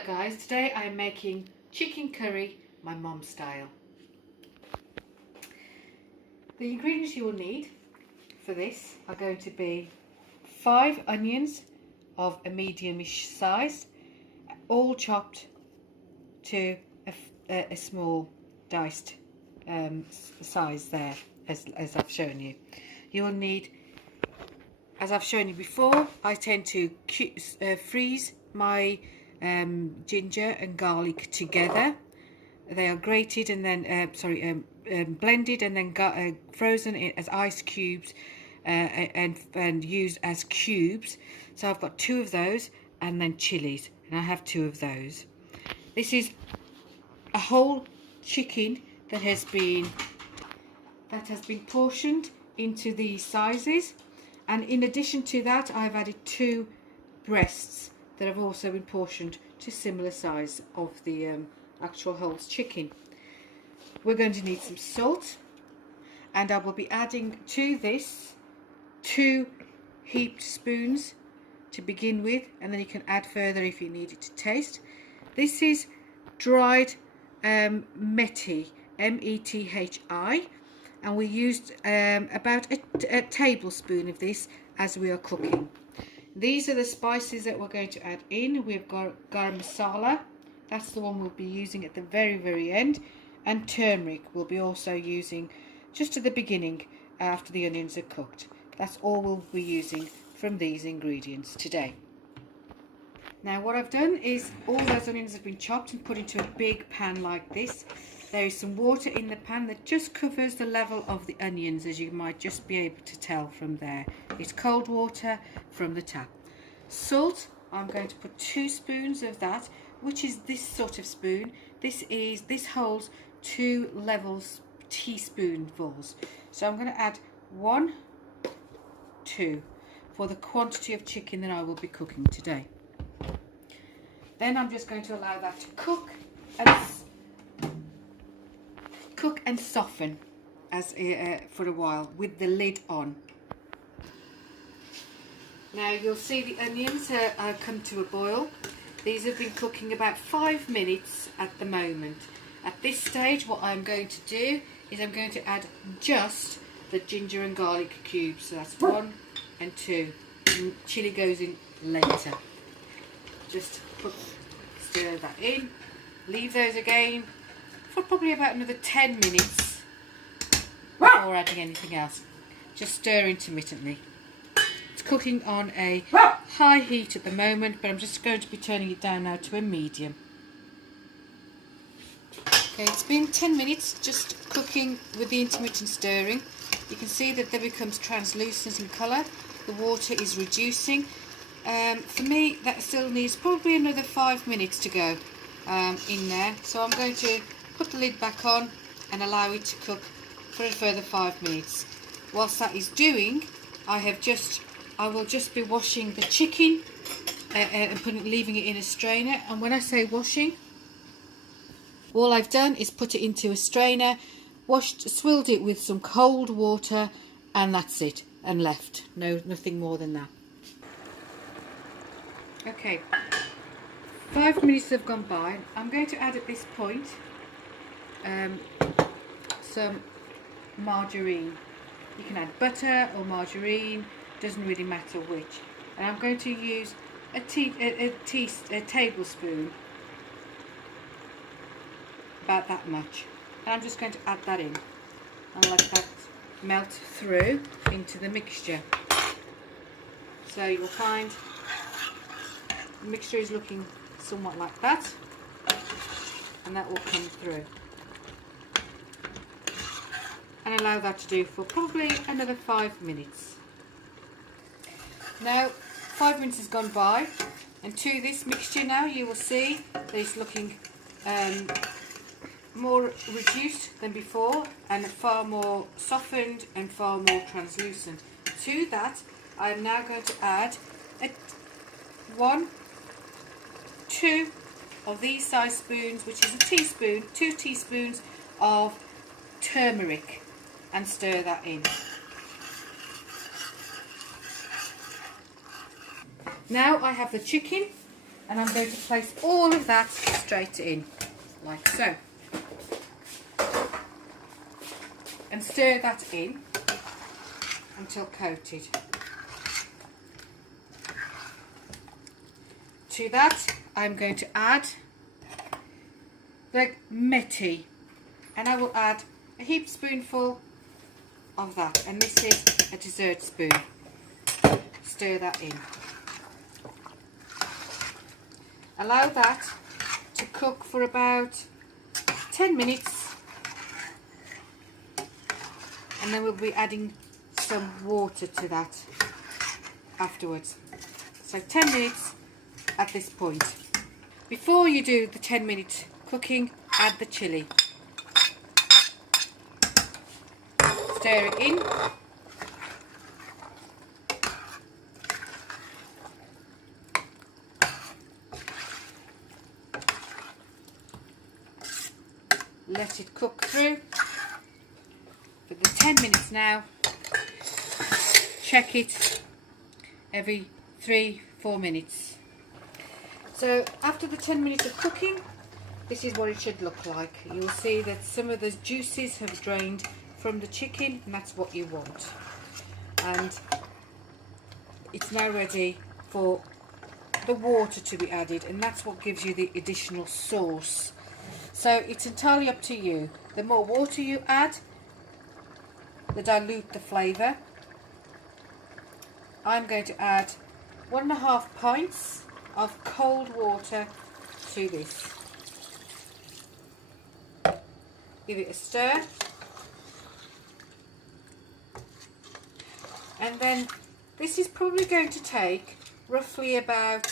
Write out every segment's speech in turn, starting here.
Hello guys, today I am making chicken curry my mum style. The ingredients you will need for this are going to be 5 onions of a medium-ish size, all chopped to a small diced size there, as I've shown you. You will need, as I've shown you before, I tend to freeze my ginger and garlic together. They are grated and then blended and then frozen as ice cubes and used as cubes. So I've got 2 of those, and then chilies, and I have 2 of those. This is a whole chicken that has been portioned into these sizes, and in addition to that I've added 2 breasts that have also been portioned to similar size of the actual whole chicken. We're going to need some salt, and I will be adding to this 2 heaped spoons to begin with, and then you can add further if you need it to taste. This is dried methi, M-E-T-H-I, and we used about a tablespoon of this as we are cooking. These are the spices that we're going to add in. We've got garam masala, that's the one we'll be using at the very end, and turmeric we'll be also using just at the beginning after the onions are cooked. That's all we'll be using from these ingredients today. Now what I've done is all those onions have been chopped and put into a big pan like this. There is some water in the pan that just covers the level of the onions, as you might just be able to tell from there. It's cold water from the tap. Salt, I'm going to put 2 spoons of that, which is this sort of spoon. This holds 2 levels teaspoonfuls. So I'm going to add 1, 2 for the quantity of chicken that I will be cooking today. Then I'm just going to allow that to cook and soften for a while with the lid on. Now you'll see the onions come to a boil. These have been cooking about 5 minutes at the moment. At this stage what I'm going to do is I'm going to add just the ginger and garlic cubes. So that's 1 and 2. And chili goes in later. Just stir that in. Leave those again for probably about another 10 minutes before adding anything else. Just stir intermittently. It's cooking on a high heat at the moment, but I'm just going to be turning it down now to a medium. Okay, it's been 10 minutes just cooking with the intermittent stirring. You can see that there becomes translucent in colour. The water is reducing. For me, that still needs probably another 5 minutes to go in there. So I'm going to put the lid back on and allow it to cook for a further 5 minutes. Whilst that is doing, I will just be washing the chicken and leaving it in a strainer. And when I say washing, all I've done is put it into a strainer, swilled it with some cold water, and that's it, and left. Nothing more than that. Okay, 5 minutes have gone by. I'm going to add at this point some margarine. You can add butter or margarine, doesn't really matter which. And I'm going to use a tablespoon, about that much. And I'm just going to add that in and let that melt through into the mixture. So you'll find the mixture is looking somewhat like that, and that will come through. And allow that to do for probably another 5 minutes. Now 5 minutes has gone by, and to this mixture now you will see that it's looking more reduced than before, and far more softened and far more translucent. To that I am now going to add 2 of these size spoons, which is a teaspoon, 2 teaspoons of turmeric, and stir that in. Now I have the chicken and I'm going to place all of that straight in, like so. And stir that in until coated. To that, I'm going to add the methi, and I will add a heap spoonful of that, and this is a dessert spoon. Stir that in. Allow that to cook for about 10 minutes, and then we'll be adding some water to that afterwards. So 10 minutes at this point. Before you do the 10-minute cooking, add the chilli. Stir it in. Let it cook through for the 10 minutes now. Check it every 3-4 minutes. So after the 10 minutes of cooking, this is what it should look like. You'll see that some of the juices have drained from the chicken, and that's what you want. And it's now ready for the water to be added, and that's what gives you the additional sauce. So it's entirely up to you. The more water you add, the dilute the flavour. I'm going to add 1.5 pints of cold water to this. Give it a stir, and then this is probably going to take roughly about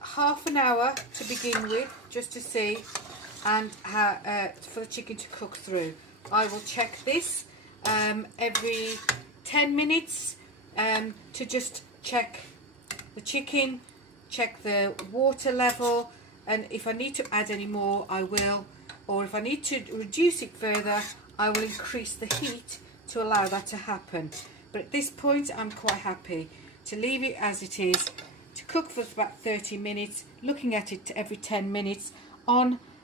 half an hour to begin with, just to see, and how, for the chicken to cook through. I will check this every 10 minutes to just check the chicken, check the water level, and if I need to add any more I will, or if I need to reduce it further I will increase the heat to allow that to happen. But at this point I'm quite happy to leave it as it is, to cook for about 30 minutes, looking at it every 10 minutes.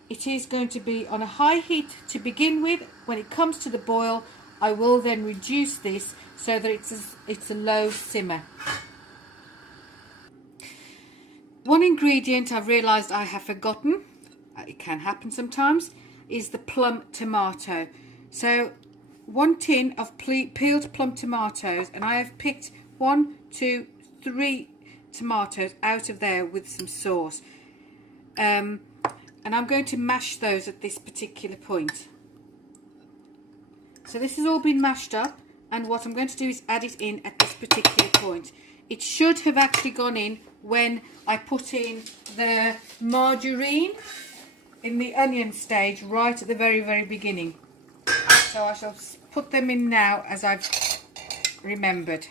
It is going to be on a high heat to begin with. When it comes to the boil, I will then reduce this so that it's a low simmer. One ingredient I've realised I have forgotten, it can happen sometimes, is the plum tomato. So 1 tin of peeled plum tomatoes, and I have picked 1, 2, 3 tomatoes out of there with some sauce. And I'm going to mash those at this particular point. So this has all been mashed up, and what I'm going to do is add it in at this particular point. It should have actually gone in when I put in the margarine in the onion stage, right at the very beginning. So I shall put them in now as I've remembered.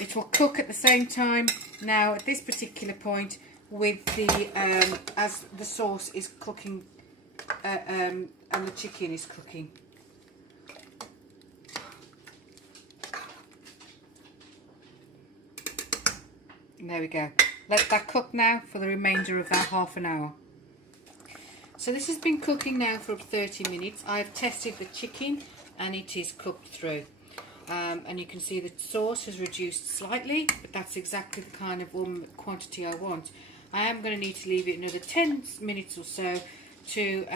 It will cook at the same time now at this particular point with the as the sauce is cooking and the chicken is cooking. And there we go. Let that cook now for the remainder of that half an hour. So this has been cooking now for 30 minutes. I've tested the chicken and it is cooked through. And you can see the sauce has reduced slightly, but that's exactly the kind of quantity I want. I am going to need to leave it another 10 minutes or so to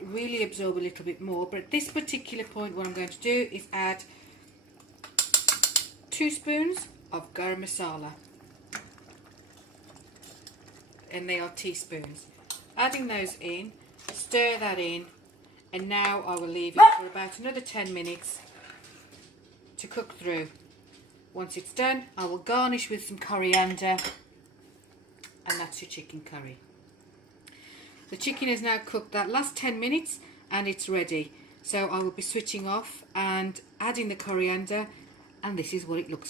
really absorb a little bit more. But at this particular point, what I'm going to do is add 2 spoons of garam masala. And they are teaspoons. Adding those in, stir that in, and now I will leave it for about another 10 minutes to cook through. Once it's done, I will garnish with some coriander, and that's your chicken curry. The chicken is now cooked that last 10 minutes and it's ready. So I will be switching off and adding the coriander, and this is what it looks like.